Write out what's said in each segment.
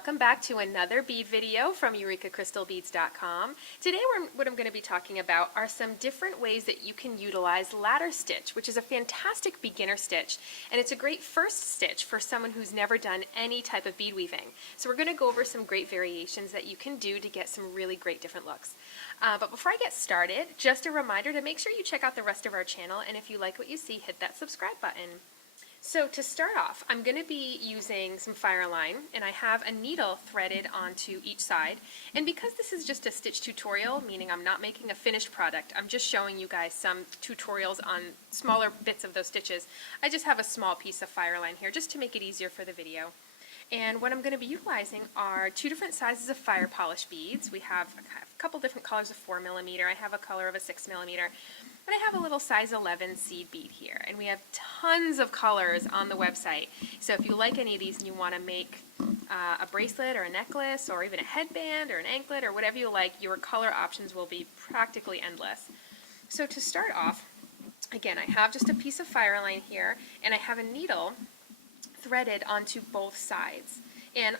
welcome back to another bead video from EurekaCrystalBeads.com. Today what I'm going to be talking about are some different ways that you can utilize ladder stitch, which is a fantastic beginner stitch, and it's a great first stitch for someone who's never done any type of bead weaving. So we're going to go over some great variations that you can do to get some really great different looks. But before I get started, just a reminder to make sure you check out the rest of our channel, and if you like what you see, hit that subscribe button. So to start off, I'm going to be using some Fireline, and I have a needle threaded onto each side. And because this is just a stitch tutorial, meaning I'm not making a finished product, I'm just showing you guys some tutorials on smaller bits of those stitches, I just have a small piece of Fireline here just to make it easier for the video. And what I'm going to be utilizing are two different sizes of fire polish beads. We have a couple different colors of 4mm, I have a color of a 6mm, but I have a little size 11 seed bead here. And we have tons of colors on the website. So if you like any of these and you want to make a bracelet or a necklace or even a headband or an anklet or whatever you like, your color options will be practically endless. So to start off, again, I have just a piece of Fireline here, and I have a needle threaded onto both sides. And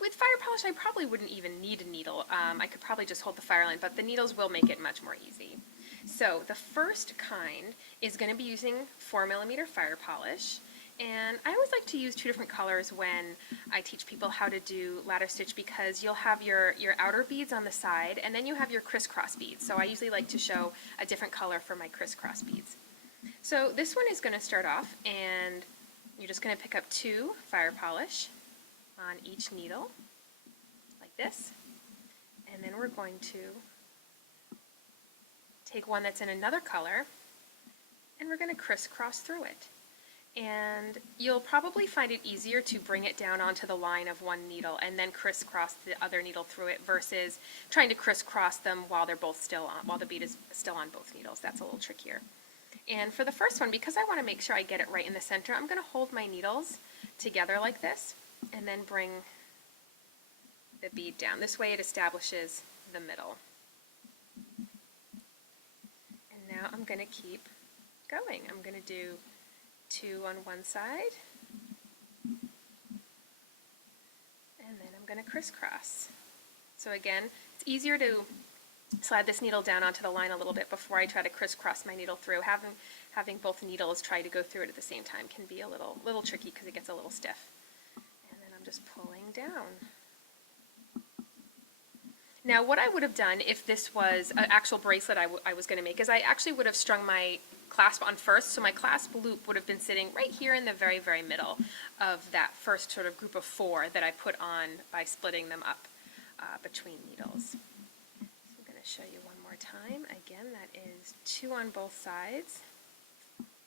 with fire polish, I probably wouldn't even need a needle. I could probably just hold the Fireline, but the needles will make it much more easy. So the first kind is going to be using 4mm fire polish, and I always like to use two different colors when I teach people how to do ladder stitch, because you'll have your outer beads on the side and then you have your crisscross beads. So I usually like to show a different color for my crisscross beads. So this one is going to start off, and you're just going to pick up two fire polish on each needle like this, and then we're going to take one that's in another color, and we're going to crisscross through it. And you'll probably find it easier to bring it down onto the line of one needle and then crisscross the other needle through it versus trying to crisscross them while they're both still on, while the bead is still on both needles. That's a little trickier. And for the first one, because I want to make sure I get it right in the center, I'm going to hold my needles together like this and then bring the bead down. This way it establishes the middle. Now I'm going to keep going. I'm going to do two on one side, and then I'm going to crisscross. So again, it's easier to slide this needle down onto the line a little bit before I try to crisscross my needle through. Having both needles try to go through it at the same time can be a little tricky because it gets a little stiff. And then I'm just pulling down. Now what I would have done if this was an actual bracelet I was going to make is I actually would have strung my clasp on first, so my clasp loop would have been sitting right here in the very, very middle of that first sort of group of four that I put on by splitting them up between needles. So I'm going to show you one more time. Again, that is two on both sides.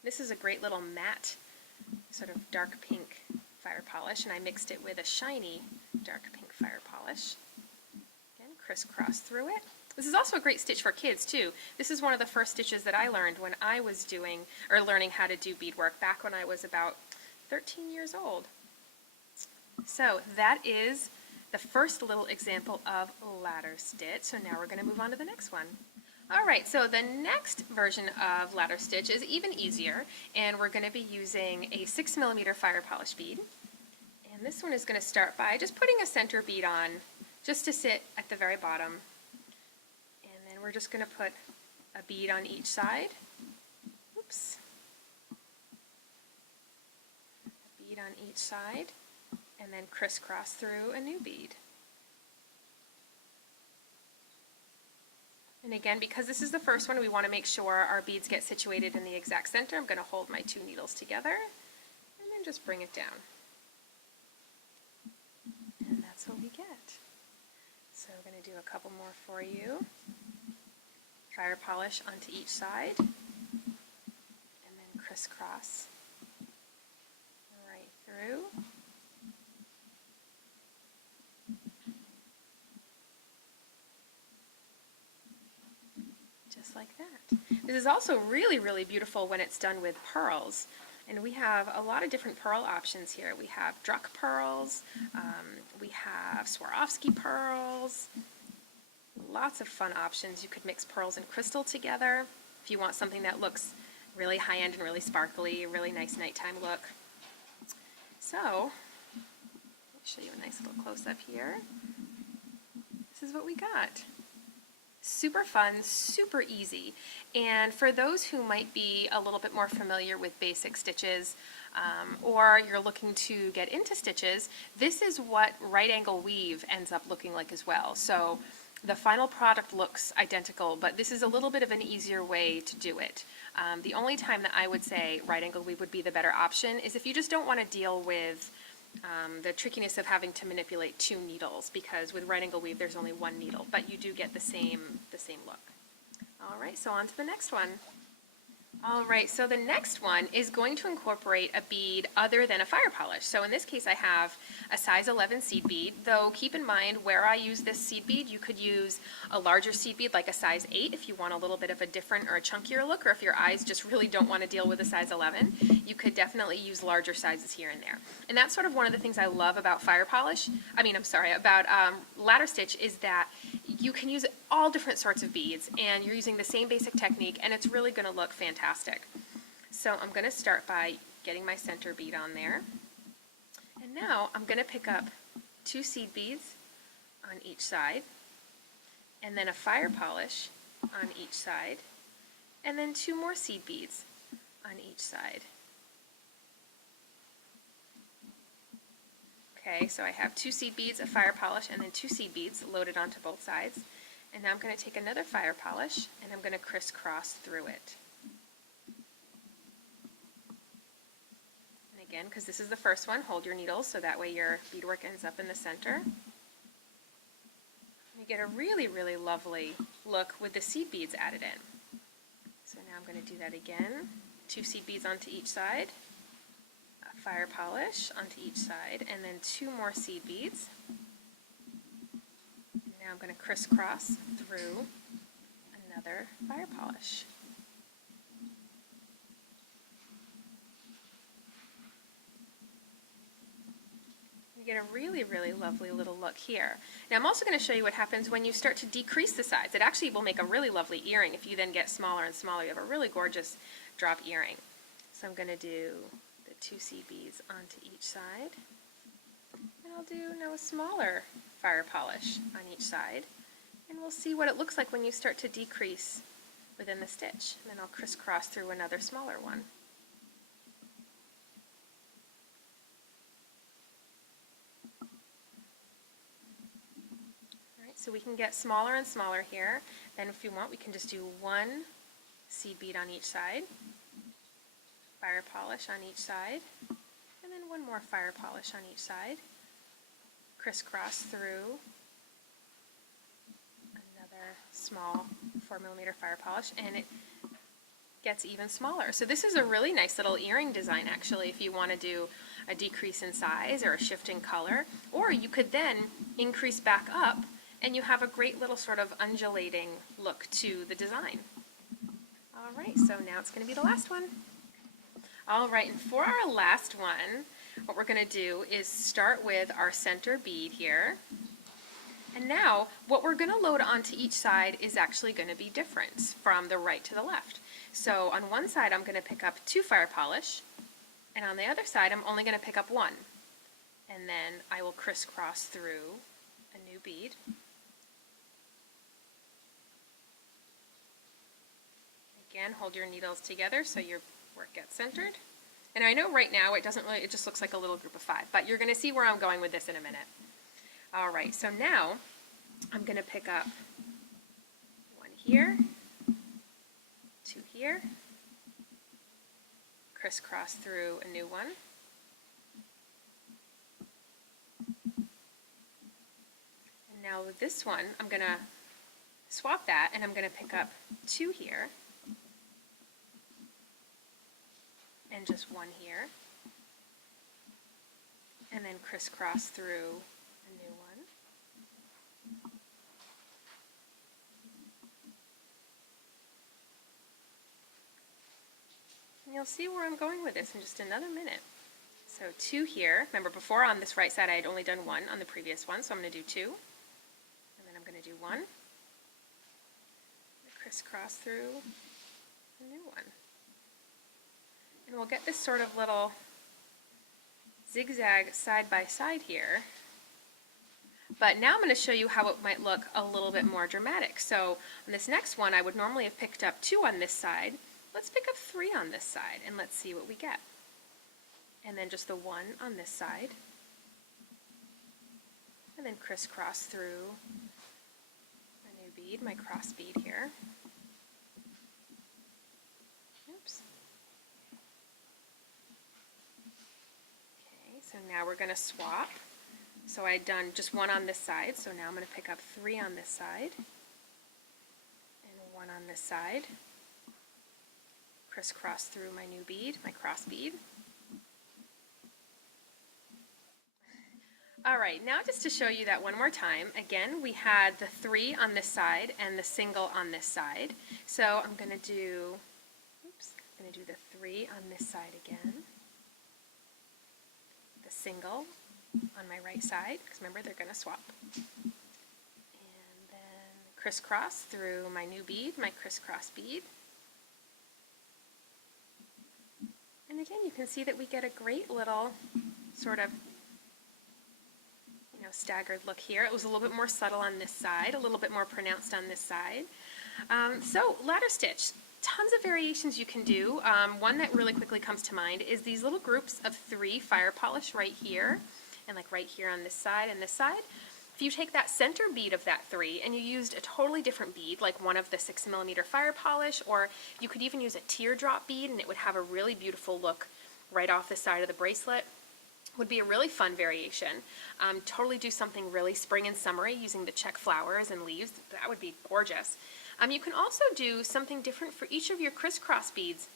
This is a great little matte, sort of dark pink fire polish, and I mixed it with a shiny dark pink fire polish. Crisscross through it. This is also a great stitch for kids too. This is one of the first stitches that I learned when I was learning how to do beadwork back when I was about 13 years old. So that is the first little example of ladder stitch. So now we're going to move on to the next one. Alright, so the next version of ladder stitch is even easier, and we're going to be using a 6mm fire polish bead. And this one is going to start by just putting a center bead on just to sit at the very bottom, and then we're just going to put a bead on each side. Oops. A bead on each side, and then crisscross through a new bead. And again, because this is the first one, we want to make sure our beads get situated in the exact center. I'm going to hold my two needles together and then just bring it down. And that's what we get. So we're going to do a couple more for you. Fire polish onto each side, and then crisscross right through. Just like that. This is also really, really beautiful when it's done with pearls. And we have a lot of different pearl options here. We have Druck pearls, we have Swarovski pearls, lots of fun options. You could mix pearls and crystal together if you want something that looks really high-end and really sparkly, a really nice nighttime look. So, Show you a nice little close-up here. This is what we got. Super fun, super easy. And for those who might be a little bit more familiar with basic stitches, or you're looking to get into stitches, this is what right angle weave ends up looking like as well. So the final product looks identical, but this is a little bit of an easier way to do it. The only time that I would say right angle weave would be the better option is if you just don't want to deal with the trickiness of having to manipulate two needles, because with right angle weave there's only one needle, but you do get the same look. All right, so on to the next one. All right, so the next one is going to incorporate a bead other than a fire polish. So in this case I have a size 11 seed bead, though keep in mind where I use this seed bead, you could use a larger seed bead like a size 8 if you want a little bit of a different or a chunkier look, or if your eyes just really don't want to deal with a size 11, you could definitely use larger sizes here and there. And that's sort of one of the things I love about about ladder stitch, is that you can use all different sorts of beads and you're using the same basic technique and it's really going to look fantastic. So I'm going to start by getting my center bead on there. And now I'm going to pick up 2 seed beads on each side, and then a fire polish on each side, and then 2 more seed beads on each side. Okay, so I have 2 seed beads, a fire polish, and then 2 seed beads loaded onto both sides. And now I'm going to take another fire polish and I'm going to crisscross through it. And again, because this is the first one, hold your needles so that way your beadwork ends up in the center. You get a really, really lovely look with the seed beads added in. So now I'm going to do that again. 2 seed beads onto each side, a fire polish onto each side, and then 2 more seed beads. Now I'm going to crisscross through another fire polish. You get a really, really lovely little look here. Now I'm also going to show you what happens when you start to decrease the size. It actually will make a really lovely earring if you then get smaller and smaller. You have a really gorgeous drop earring. So I'm going to do the 2 seed beads onto each side. And I'll do now a smaller fire polish on each side, and we'll see what it looks like when you start to decrease within the stitch. And then I'll crisscross through another smaller one. Alright, so we can get smaller and smaller here. Then if you want, we can just do 1 seed bead on each side, fire polish on each side, and then 1 more fire polish on each side. Crisscross through another small 4mm fire polish, and it gets even smaller. So this is a really nice little earring design actually if you want to do a decrease in size or a shift in color, or you could then increase back up and you have a great little sort of undulating look to the design. Alright, so now it's going to be the last one. Alright, and for our last one, what we're going to do is start with our center bead here. And now what we're going to load onto each side is actually going to be different from the right to the left. So on one side I'm going to pick up 2 fire polish, and on the other side I'm only going to pick up 1. And then I will crisscross through a new bead. Again, hold your needles together so your work gets centered. And I know right now it just looks like a little group of 5, but you're going to see where I'm going with this in a minute. Alright, so now I'm going to pick up 1 here, 2 here, crisscross through a new one, and now with this one I'm going to swap that and I'm going to pick up 2 here, and just 1 here, and then crisscross through a new one. And you'll see where I'm going with this in just another minute. So 2 here. Remember before on this right side I had only done 1 on the previous one, so I'm going to do 2. And then I'm going to do 1. Crisscross through a new one. And we'll get this sort of little zigzag side by side here. But now I'm going to show you how it might look a little bit more dramatic. So on this next one, I would normally have picked up 2 on this side. Let's pick up 3 on this side, and let's see what we get. And then just the 1 on this side. And then crisscross through my new bead, my cross bead here. Oops. Okay, so now we're going to swap. So I had done just 1 on this side, so now I'm going to pick up 3 on this side, and 1 on this side, crisscross through my new bead, my cross bead. Alright, now just to show you that one more time, again we had the 3 on this side and the single on this side. So I'm going to do, the 3 on this side again, the single on my right side, because remember they're going to swap. And then crisscross through my new bead, my crisscross bead. And again, you can see that we get a great little sort of staggered look here. It was a little bit more subtle on this side, a little bit more pronounced on this side. So ladder stitch. Tons of variations you can do. One that really quickly comes to mind is these little groups of 3 fire polish right here, and like right here on this side and this side. If you take that center bead of that 3 and you used a totally different bead, like one of the 6mm fire polish, or you could even use a teardrop bead and it would have a really beautiful look right off the side of the bracelet, would be a really fun variation. Totally do something really spring and summery using the check flowers and leaves. That would be gorgeous. You can also do something different for each of your crisscross beads.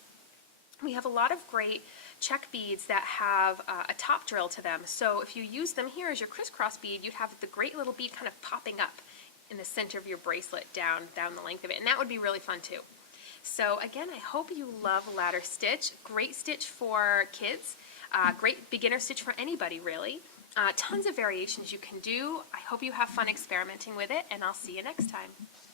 We have a lot of great check beads that have a top drill to them. So if you use them here as your crisscross bead, you'd have the great little bead kind of popping up in the center of your bracelet down the length of it. And that would be really fun too. So again, I hope you love ladder stitch. Great stitch for kids. Great beginner stitch for anybody, really. Tons of variations you can do. I hope you have fun experimenting with it, and I'll see you next time.